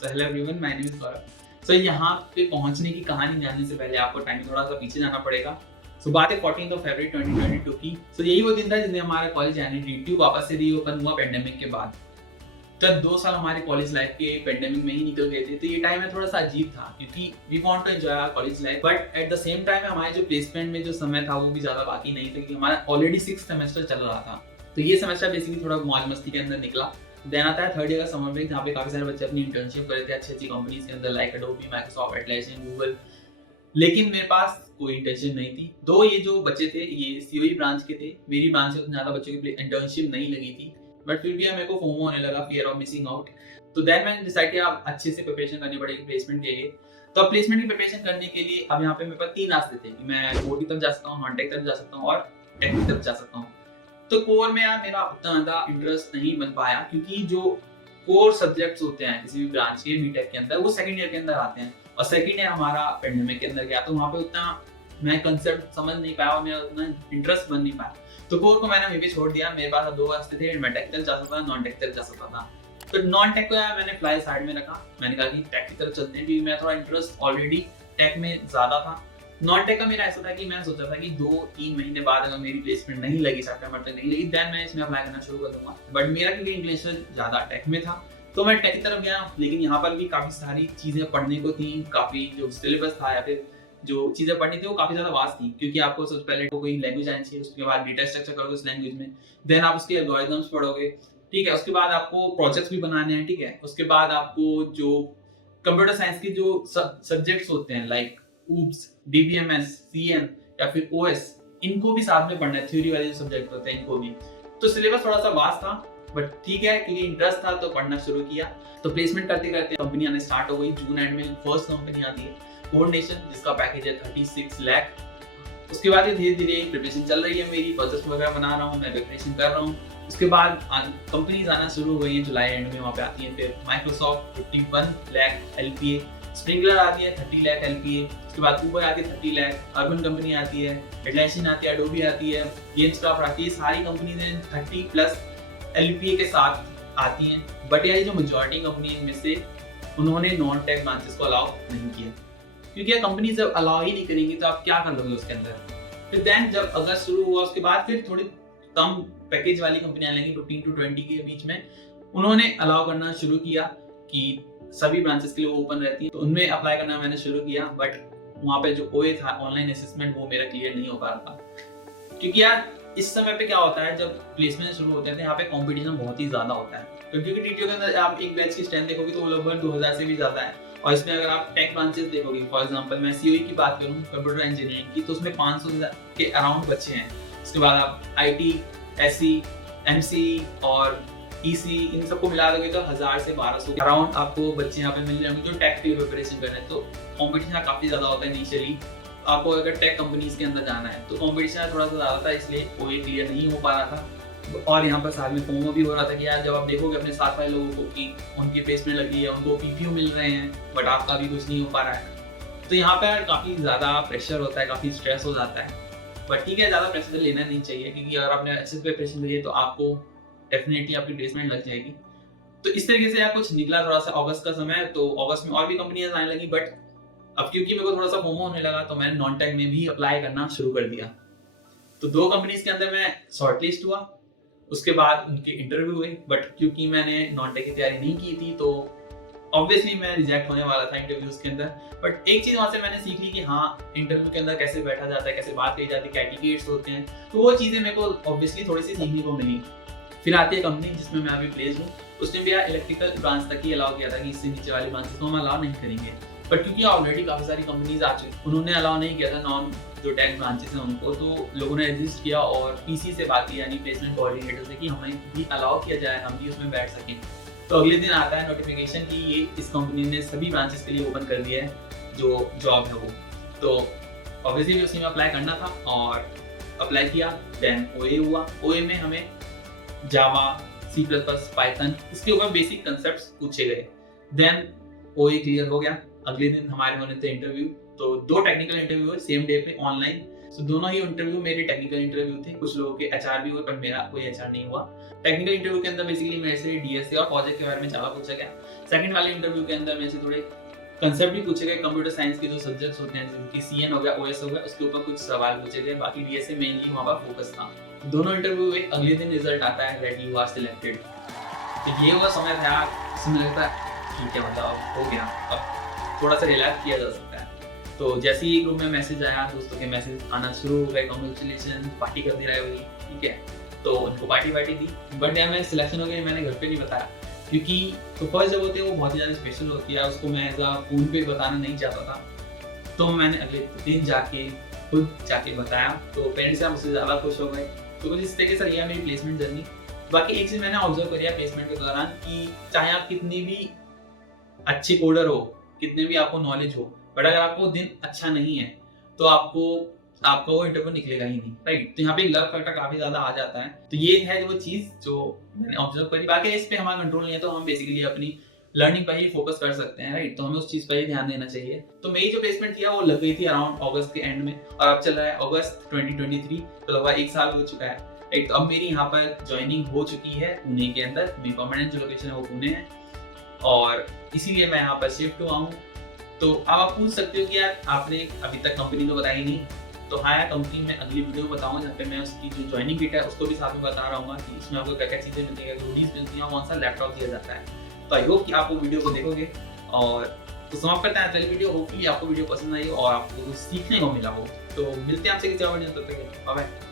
So hello everyone, my name is Gaurav. So यहाँ पे पहुंचने की कहानी जानने से पहले आपको टाइम थोड़ा सा पीछे जाना पड़ेगा। सो बात है 14 फरवरी 2022 की। सो यही वो दिन था जिसमें हमारा कॉलेज यानी रीट्यूब वापस से रीओपन हुआ पेंडेमिक के बाद। तब 2 साल हमारे कॉलेज लाइफ के पेंडेमिक में ही निकल गए थे, तो ये टाइम है थोड़ा सा अजीब था क्योंकि we want to enjoy our college life, but at the same time हमारे जो प्लेसमेंट में जो समय था वो भी ज्यादा बाकी नहीं था क्योंकि हमारा ऑलरेडी 6th सेमेस्टर चल रहा था। तो ये सेमेस्टर बेसिकली थोड़ा मौज मस्ती के अंदर निकला। देन आता है थर्ड ईयर का समर ब्रेक, जहाँ पे काफी सारे बच्चे अपनी इंटर्नशिप कर रहे थे अच्छी अच्छी कंपनीज के अंदर like Adobe, Microsoft, Atlassian, Google. लेकिन मेरे पास कोई इंटर्नशिप नहीं थी। दो ये जो बच्चे थे ये सीओई ब्रांच के थे, मेरी ब्रांच से उतना ज्यादा बच्चों की इंटर्नशिप नहीं लगी थी, बट फिर भी मेरे को फोमो होने लगा, फियर ऑफ मिसिंग आउट। तो देन मैंने डिसाइड किया अब अच्छे से प्रिपरेशन करनी पड़ेगी प्लेसमेंट के लिए। तो अब प्लेसमेंट की प्रिपरेशन करने के लिए अब यहाँ पे मेरे पास 3 रास्ते थे कि मैं कोर की तरफ जा सकता हूँ, नॉन टेक तरफ जा सकता हूँ और टेक की तरफ जा सकता हूँ। तो कोर में यार मेरा उतना ज्यादा इंटरेस्ट नहीं बन पाया क्योंकि जो कोर सब्जेक्ट्स होते हैं किसी भी ब्रांच के बीटेक के अंदर वो सेकंड ईयर के अंदर आते हैं, और सेकंड ईयर हमारा पेंडेमिक के अंदर गया तो वहाँ पे उतना मैं कंसेप्ट समझ नहीं पाया और मेरा उतना इंटरेस्ट बन नहीं पाया। तो कोर को मैंने वहीं पे छोड़ दिया। मेरे पास 2 रास्ते थे, मैं टेक की तरफ जा सकता था, नॉन टेक की तरफ जा सकता था। तो नॉन टेक को यार मैंने फ्लाई साइड में रखा। मैंने कहा कि टेक की तरफ चलते हैं क्योंकि मेरा थोड़ा इंटरेस्ट ऑलरेडी टेक में ज्यादा था। नॉन टेक का मेरा ऐसा था कि मैं सोचा था कि 2-3 महीने बाद अगर मेरी प्लेसमेंट नहीं लगी, सितंबर तक नहीं लगी, देन मैं इसमें अप्लाई करना शुरू कर दूंगा। बट मेरा क्योंकि इंक्लिनेशन ज्यादा टेक में था तो मैं टेक की तरफ गया। लेकिन यहाँ पर भी काफी सारी चीजें पढ़ने को थी, काफी जो सिलेबस था या फिर जो चीजें पढ़नी थी वो काफी ज्यादा वास्ट थी क्योंकि आपको सबसे पहले कोई लैंग्वेज आनी चाहिए, उसके बाद डेटा स्ट्रक्चर करोगे उस लैंग्वेज में, देन आप उसके एल्गोरिथम्स पढ़ोगे, ठीक है, उसके बाद आपको प्रोजेक्ट्स भी बनाने हैं, ठीक है, उसके बाद आपको जो कंप्यूटर साइंस के जो सब्जेक्ट्स होते हैं लाइक ऊप्स, डीबीएमएस, सीएन या फिर ओएस, इनको भी साथ में पढ़ना है, थ्योरी वाले जो सब्जेक्ट होते हैं इनको भी। तो सिलेबस थोड़ा सा वास्ट था बट ठीक है क्योंकि इंटरेस्ट था तो पढ़ना शुरू किया। तो प्लेसमेंट करते करते कंपनी आने स्टार्ट हो गई। जून एंड में फर्स्ट कंपनी आती है कोऑर्डिनेशन, जिसका पैकेज है 36 लाख। उसके बाद धीरे धीरे प्रिपरेशन चल रही है, मेरी प्रोजेक्ट वगैरह बना रहा हूँ, मैं प्रिपरेशन कर रहा हूँ। उसके बाद कंपनीज आना शुरू हो गई है, जुलाई एंड में वहाँ पे आती है। फिर माइक्रोसॉफ्ट 51 लाख एलपीए, स्प्रिंगलर आती है 30 लाख एलपीए, उसके बाद ऊबर आती है 30 लाख, अर्बन कंपनी आती है, एटलासियन आती है, एडोबी आती है, गेम्सक्राफ्ट आती है। सारी कंपनीज 30+ एलपीए के साथ आती हैं। बट यार जो मेजॉरिटी कंपनी में से उन्होंने नॉन टेक ब्रांचेस को अलाउ नहीं किया क्योंकि यार कंपनी जब अलाउ ही नहीं करेंगी तो आप क्या कर लोगे उसके अंदर। फिर देन जब अगस्त शुरू हुआ उसके बाद फिर थोड़ी कम पैकेज वाली कंपनियां लेंगी 15 to 20 के बीच में, उन्होंने अलाउ करना शुरू किया कि सभी ब्रांचेस के लिए वो ओपन रहती है। तो उनमें अप्लाई करना मैंने शुरू किया बट वहाँ पे जो ओए था ऑनलाइन असेसमेंट वो मेरा क्लियर नहीं हो पा रहा था क्योंकि यार इस समय पे क्या होता है जब प्लेसमेंट शुरू होते हैं तो यहाँ पे कंपटीशन बहुत ही ज्यादा होता है। तो क्योंकि टीटीओ के अंदर आप एक बैच की स्ट्रेंथ देखोगे तो वो लगभग 2000 से भी ज्यादा है, और इसमें अगर आप टेक ब्रांचेस देखोगे, फॉर एग्जांपल मैं सीओई की बात करूँ कंप्यूटर इंजीनियरिंग की, तो उसमें 500 के अराउंड बच्चे हैं। उसके बाद आप आईटी, एससी, एमसी और ईसी इन सबको मिला दोगे तो 1000 से 1200 के अराउंड आपको बच्चे यहाँ पे मिल जाएंगे जो टेक की प्रिपरेशन कर रहे हैं। तो कॉम्पिटिशन काफी ज्यादा होता है इनिशियली। आपको अगर टेक कंपनीज के अंदर जाना है तो कंपटीशन थोड़ा सा ज्यादा था, इसलिए कोई क्लियर नहीं हो पा रहा था। और यहाँ पर साथ में फोमो भी हो रहा था कि यार जब आप देखोगे अपने साथ वाले लोगों को कि उनकी प्लेसमेंट लगी है, उनको पीपीओ मिल रहे हैं बट आपका भी कुछ नहीं हो पा रहा है, तो यहाँ पर काफी ज्यादा प्रेशर होता है, काफी स्ट्रेस हो जाता है। बट ठीक है, ज्यादा प्रेशर लेना नहीं चाहिए क्योंकि अगर आपने अच्छे से प्रिपरेशन करी है तो आपको डेफिनेटली आपकी प्लेसमेंट लग जाएगी। तो इस तरीके से यार कुछ निकला थोड़ा सा अगस्त का समय। तो अगस्त में और भी कंपनियां आने लगी बट अब क्योंकि मेरे को थोड़ा सा फोमो होने लगा तो मैंने नॉन टेक में भी अप्लाई करना शुरू कर दिया। तो 2 कंपनीज के अंदर मैं शॉर्टलिस्ट हुआ, उसके बाद उनके इंटरव्यू हुए बट क्योंकि मैंने नॉन टेक की तैयारी नहीं की थी तो ऑब्वियसली मैं रिजेक्ट होने वाला था इंटरव्यूज के अंदर। बट एक चीज वहां से मैंने सीख ली कि हाँ इंटरव्यू के अंदर कैसे बैठा जाता है, कैसे बात करी जाती है, क्या एटिकेट्स होते हैं, तो वो चीजें मेरे को ऑब्वियसली थोड़ी सी सीखने को मिली। फिर आती है कंपनी जिसमें मैं अभी प्लेस हूँ, उसने भी यार इलेक्ट्रिकल ब्रांच तक ही अलाउ किया था कि इससे नीचे वाली ब्रांचेस को हम अलाउ नहीं करेंगे। बट क्योंकि ऑलरेडी काफी सारी कंपनीज आ चुकी, उन्होंने अलाउ नहीं किया था नॉन जो टेक ब्रांचेस हैं उनको, तो लोगों ने रजिस्ट किया और पीसी से बात की यानी प्लेसमेंट कोऑर्डिनेटर से कि हमें भी अलाउ किया जाए, हम भी उसमें बैठ सकें। तो अगले दिन आता है नोटिफिकेशन कि ये इस कंपनी ने सभी ब्रांचेस के लिए ओपन कर दिया है जो जॉब है वो। तो ऑब्वियसली उसी में अप्लाई करना था और अप्लाई किया। देन ओए हुआ, ओए में हमें जावा, सी प्लस प्लस, पाइथन, इसके ऊपर बेसिक कंसेप्ट्स पूछे गए। देन ओए क्लियर हो गया। अगले दिन हमारे होने थे इंटरव्यू। तो 2 टेक्निकल इंटरव्यू हुए सेम डे पे ऑनलाइन। सो दोनों ही इंटरव्यू मेरे टेक्निकल इंटरव्यू थे। कुछ लोगों के एचआर भी हुए पर मेरा कोई एचआर नहीं हुआ। टेक्निकल इंटरव्यू के अंदर बेसिकली मेरे से डीएसए और प्रोजेक्ट के बारे में ज़्यादा पूछा गया। सेकंड वाले इंटरव्यू के अंदर मेरे से थोड़े कंसेप्ट भी पूछे गए, कंप्यूटर साइंस के जो सब्जेक्ट्स होते हैं जैसे कि सीएन हो गया, ओएस हो गया, उसके ऊपर कुछ सवाल पूछे गए। बाकी डीएसए मेनली वहाँ पर फोकस था। दोनों इंटरव्यू एक अगले दिन रिजल्ट आता है दैट यू आर सिलेक्टेड। तो ये हुआ समय था यार, इसमें लगता है ठीक है मतलब अब हो गया, अब थोड़ा सा रिलैक्स किया जा सकता है। तो जैसे ही ग्रुप में मैसेज आया, दोस्तों के मैसेज आना शुरू हो गए, कांग्रेचुलेशन, पार्टी कर दे रहा है वही, ठीक है। तो उनको पार्टी दी, बट यार मैं सिलेक्शन हो गया मैंने घर पे नहीं बताया, क्योंकि तो फर्स्ट जब होती है वो बहुत ही ज़्यादा स्पेशल होती है, उसको मैं एज फोन पे बताना नहीं चाहता था। तो मैंने अगले दिन खुद जाके बताया, तो पेरेंट्स मुझसे ज़्यादा खुश हो गए। तो कुछ इस तरीके से रही है मेरी प्लेसमेंट जर्नी। बाकी एक चीज़ मैंने ऑब्जर्व करी है प्लेसमेंट के दौरान कि चाहे आप कितनी भी अच्छे कोडर हो, कितने भी आपको नॉलेज हो, बट अगर आपको दिन अच्छा नहीं है तो आपका वो इंटरव्यू निकलेगा ही नहीं, राइट। तो यहाँ पे लक फैक्टर काफी ज्यादा आ जाता है। तो ये है वो चीज जो मैंने ऑब्जर्व करी। बाकी इस पे हमारा कंट्रोल नहीं है, तो हम बेसिकली अपनी लर्निंग पर ही फोकस कर सकते हैं, राइट। तो हमें उस चीज पर ही ध्यान देना चाहिए। तो मेरी जो प्लेसमेंट थी वो लग गई थी अराउंड अगस्त के एंड में, और अब चल रहा है अगस्त 2023, तो लगभग 1 साल हो चुका है, राइट। तो अब मेरी यहाँ पर ज्वाइनिंग हो चुकी है पुणे के अंदर। मेरी परमानेंट जो लोकेशन है वो पुणे है, और इसीलिए मैं यहाँ पर शिफ्ट हुआ हूँ। तो अब आप पूछ सकते हो कि यार आपने अभी तक कंपनी तो बताई नहीं। तो हाँ यार, कंपनी में अगली वीडियो में बताऊंगा, जहाँ पे मैं उसकी जो ज्वाइनिंग किट है उसको भी साथ में बता रहा हूँ कि इसमें आपको क्या क्या चीज़ें मिलती है, रोडीज मिलती हैं, कौन सा लैपटॉप दिया जाता है। तो आई होप कि आप वो वीडियो को देखोगे। और तो समाप्त करते हैं पहली वीडियो। होपफुली आपको वीडियो पसंद आई और आपको कुछ सीखने को मिला हो। तो मिलते हैं आपसे किसी और वीडियो में, तब तक बाय बाय।